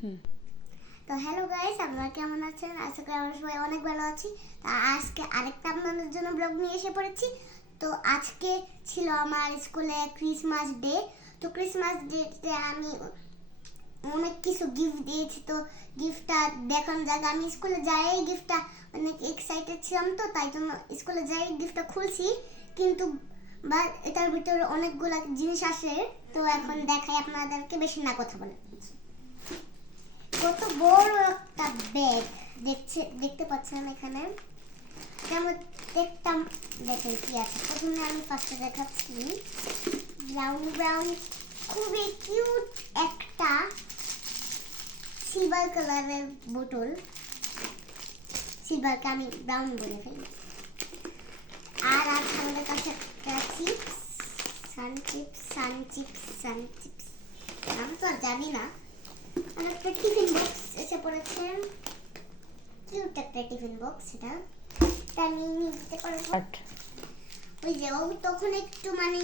তো hello guys, আপনারা কেমন আছেন? আশা করি আমরা সবাই অনেক ভালো আছি। তা আজকে আরেকটা আপনাদের জন্য ব্লগ নিয়ে এসে পড়েছি। তো আজকে ছিল আমার স্কুলে ক্রিসমাস ডে। তো ক্রিসমাস ডেতে আমি অনেক কিছু গিফট দিয়েছি। তো গিফটটা দেখানো যাক। আমি স্কুলে যাই গিফটটা অনেক এক্সাইটেড ছিলাম, তো তাই জন্য স্কুলে যাই গিফটটা খুলছি, কিন্তু বা এটার ভিতরে অনেকগুলো জিনিস আসে। তো এখন দেখাই আপনাদেরকে, বেশি না কথা বলে। কত বড় একটা ব্যাগ দেখতে পাচ্ছেন এখানে। যেমন দেখতাম, দেখেন কি আছে। প্রথমে আমি ফার্স্টে দেখাচ্ছি ব্রাউন ব্রাউন খুবই কিউট একটা সিলভার কালারের বোতল। সিলভারকে আমি ব্রাউন বলে ফেলি। আর আছে আমাদের কাছে একটা চিপস, সান চিপস নাম তো আর জানি না। আর একটা টিফিন বক্স এসে পড়েছে, কিউট একটা টিফিন বক্স। এটা আমি নিয়ে যেতে পারবো। ওই যে ও তখন একটু মানে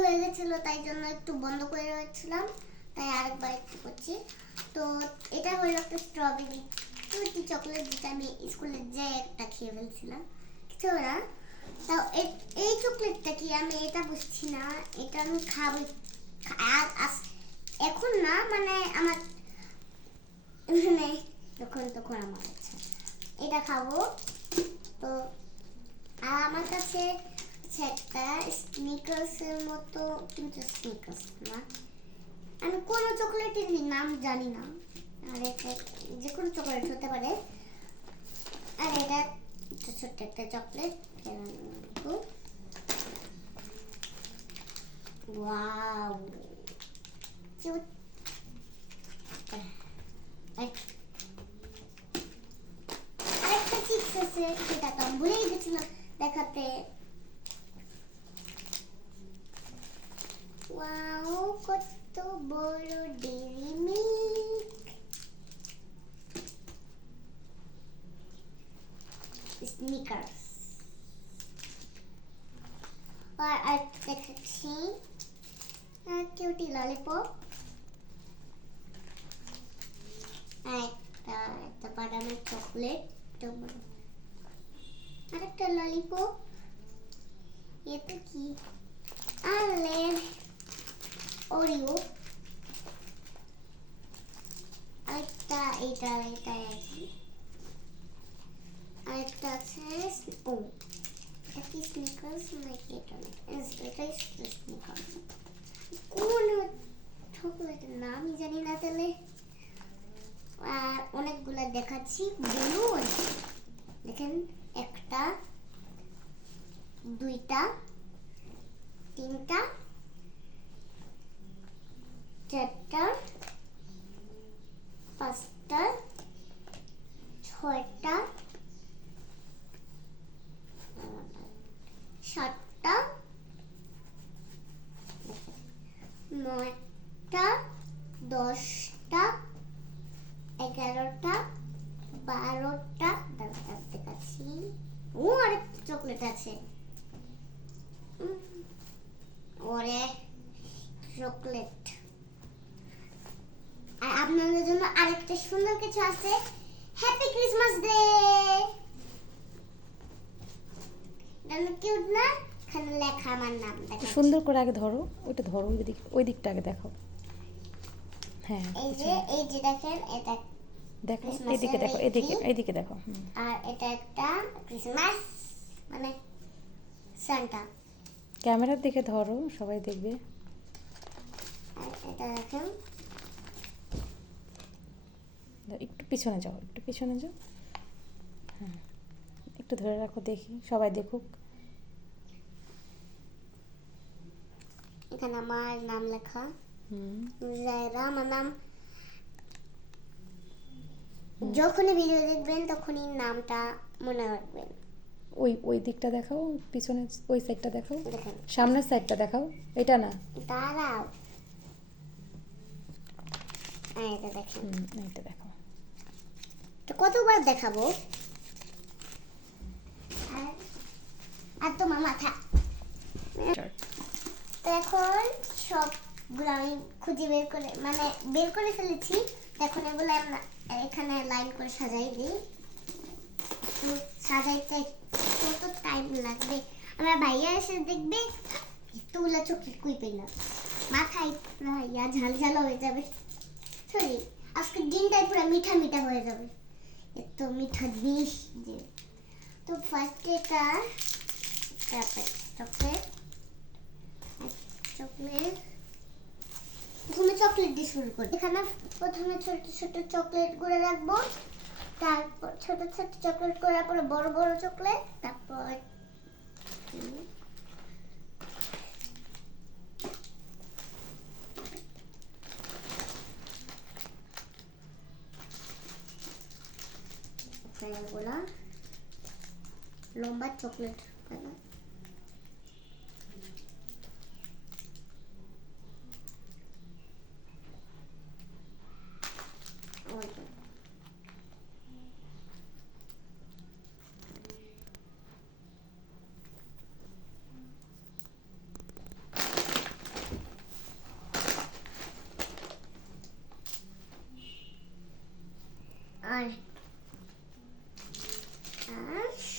হয়ে গেছিল, তাই জন্য একটু বন্ধ করে রেখেছিলাম, তাই আরেকবার একটু করছি। তো এটা হলো একটা স্ট্রবেরি কুইটি চকলেট, যেটা আমি স্কুলে যে একটা খেয়ে ফেলছিলাম, কিছু না। তাও এই চকলেটটা কি, আমি এটা বুঝছি না। এটা আমি খাবো এখন না, মানে আমার মানে তখন আমার ইচ্ছা এটা খাবো। তো আর আমার কাছে একটা স্নিকার্সের মতো, কিন্তু স্নিকার্স না, আমি কোনো চকলেটের নাম জানি না। আর এটা যে কোনো চকলেট হতে পারে। আর এটা ছোট্ট একটা চকলেট। Wow, cute. আরেকটা চিপস আছে, সেটা তো আমি ভুলেই গেছিলাম দেখাতে। ওয়াও, কত বড় ডেইরি মিল্ক স্নিকার্স। আর দেখাচ্ছি কিউটি ললিপপ। একটা বাদামের চকলেট, আর একটা ললিপপ। এটা কি? আরে ওরিও। আরেকটা এটা একই। আরেকটা আছে ও, এটা কি স্নিকার্স নাকি? এটাই স্নিকার্স। কোন চকলেটের নামই জানি না তাহলে। আর অনেকগুলা দেখাচ্ছি বেলুন। দেখেন, একটা, দুইটা, তিনটা, চারটা, পাঁচটা, ছয়টা, সাতটা, নয়টা, 10টা, 11টা, 12টা। দেখাচ্ছি। ও, আরেকটা চকলেট আছে। ওরে চকলেট। আর আপনাদের জন্য আরেকটা সুন্দর কিছু আছে। Happy Christmas day. এটা কিউট না? এখানে লেখা আমার নাম। সুন্দর করে আগে ধরো, ওইটা ধরো, ওই দিকটা আগে দেখাও। হ্যাঁ, এই যে দেখেন, এটা দেখো, এদিকে দেখো, এদিকে দেখো। আর এটা একটা ক্রিসমাস মানে সান্টা। ক্যামেরার দিকে ধরো, সবাই দেখবে। আর এটা দেখেন, একটু পিছনে যাও, হ্যাঁ, একটু ধরে রাখো, দেখি সবাই দেখুক। এখানে আমার নাম লেখা, জায়রা আমার নাম। যখনই ভিডিও দেখবেন তখনই নামটা মনে রাখবেন। ওই দিকটা দেখাও, পিছনে ওই সাইডটা দেখাও, দেখেন সামনের সাইডটা দেখাও। এটা না, দাঁড়াও, এটা দেখেন। এটা দেখো। তো কতবার দেখাবো? আর তো মামা থাক। তো এখন সবগুলো আমি খুঁজে বের করে ফেলেছি। দেখুন এগুলো আমরা এখানে লাইন করে সাজাই দিই। তো সাজাইতে কত টাইম লাগবে, আমার ভাইয়া এসে দেখবে এতগুলো চকলেট কই পেলাম, মাথায় পুরো ইয়া ঝাল ঝাল হয়ে যাবে। সরি, আজকে দিনটাই পুরো মিঠা মিঠা হয়ে যাবে, এত মিঠা জিনিস যে। তো ফার্স্ট এটা চকলেট চকলেট প্রথমে চকলেট দিয়ে শুরু করি। এখানে প্রথমে ছোট ছোট চকলেট গুলো রাখবো, তারপর ছোট ছোট চকলেট করার পরে বড় বড় চকলেট, তারপর এগুলা লম্বা চকলেট পাবো। আর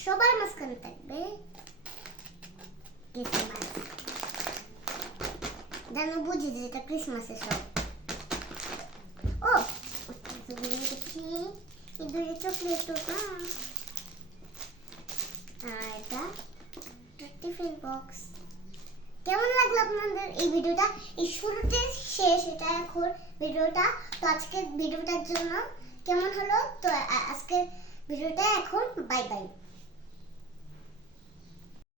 সবার মাঝখানে থাকবে ক্রিসমাস, যেন বুঝি যে এটা ক্রিসমাসের সব। ও দেখছি এই চকলেট, আর এটা টিফিন বক্স। কেমন লাগলো আপনাদের এই ভিডিওটা? এই শুরুতে শেষ এটা এখন ভিডিওটা। তো আজকের ভিডিওটার জন্য কেমন হলো? তো আজকের ভিডিওটা এখন বাই বাই।